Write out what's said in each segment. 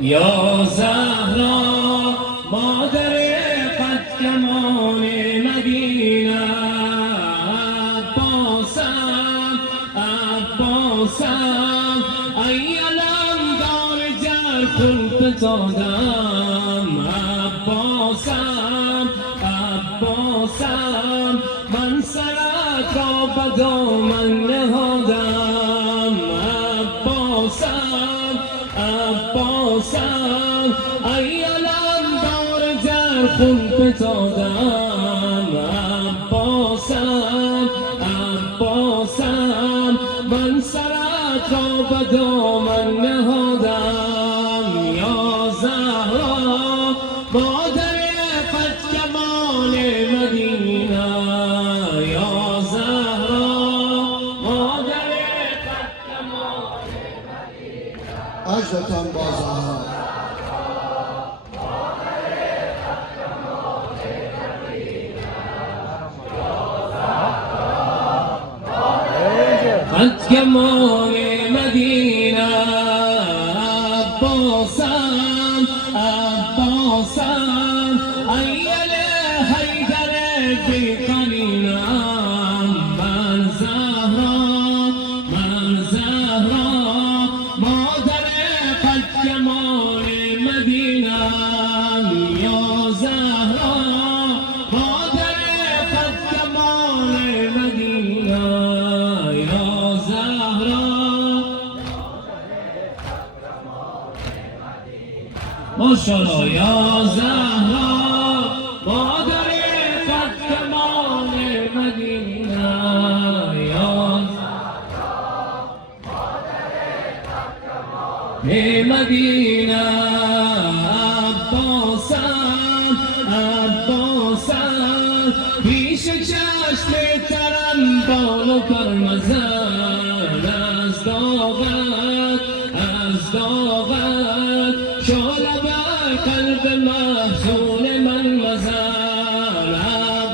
یا زهرا مادر قد کمان مدینه، عباسم عباسم ای علمدار جرخون فتادم، عباسم عباسم من سرت را به دامن نهادم، عباسم عباسم ای علمدار جرخون فتادم، عباسم عباسم من سرت را به دامن نهادم. یا زهرا مادر قد کمان مدینه، یا زهرا مادر قد کمان مدینه، اجرتان با زهرا. قد کمان مدینه، عباسم عباسم ایل حیدر بی قرینم، من زهرا مادر قد کمان مدینه، یا زهرا مادر قد کمان مدینه، یا زهرا ماشاءالله، یا زهرا مادر قد کمان مدینه، یا مدینه، عباسم عباسم پیش چشم ترم بال و پرمزن، از داغت شعله بر قلب محزون من مزن،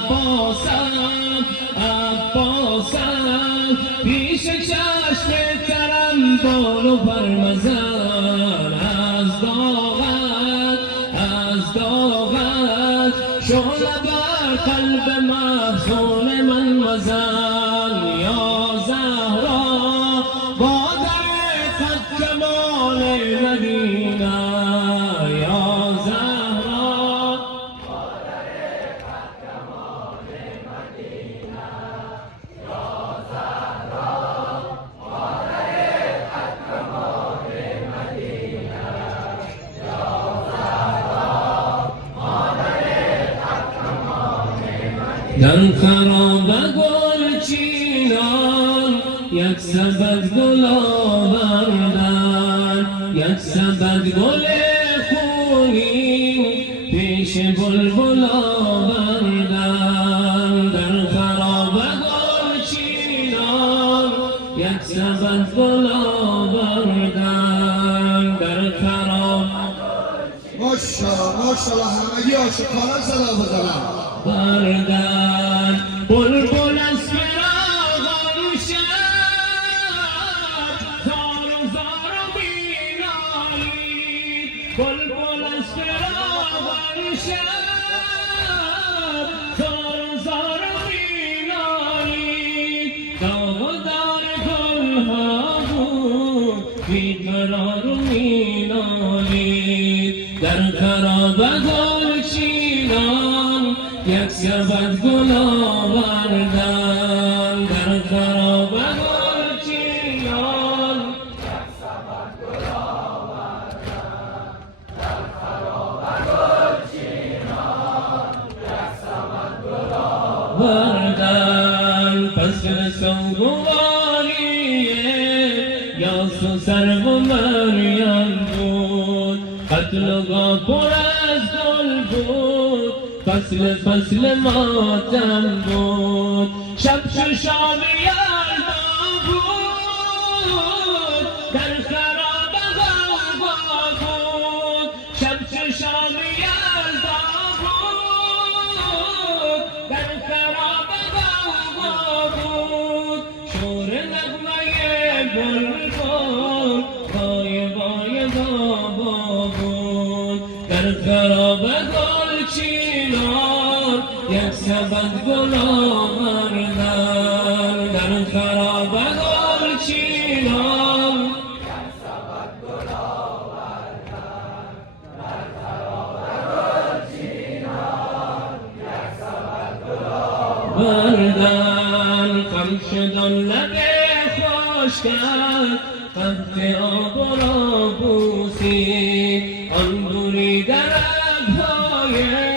عباسم عباسم پیش چشم ترم بال و پرمزن، از داغت شعله بر قلب محزون من مزن، یا زهرا مادر قد کمان مدینه، یا زهرا مادر قد کمان مدینه، یا زهرا مادر قد کمان مدینه، یا زهرا مادر قد کمان مدینه. در خراب گلچینان یک سبد گل آوردن، یک سبد گل خونین پیش بلبل آوردن، در خراب گلچینان یک سبد گل آوردن، در خراب ماشاءالله همگی عاشقانه صدا بزنم. بردن بلبل از فراغم شد، زار و بینالید، بلبل از فراغم شد، زار و بینالید، داغدار گلها بود بیقرار و مینالید، در خراب گلچینان یک سبد گل آوردن، در خراب گلچینان یک سبد گل آوردن، در خراب گلچینان یک سبد گل آوردن. فصل سوگواریه یاس و سرو و مریم بود، قتل و پر از گل بود، فصل ماتم بود، شب چو شام یلدا بود، در خراب غوغا بود، شب چو شام یلدا بود، در خراب غوغا بود، شور نغمه بلبل وای وای بابا بود. خراب گل چینار یک سبد گل آوردن در خراب گل چینار بردن غم شدن لب خوش کرد قد آب را بوسید آن دوری در ابرهای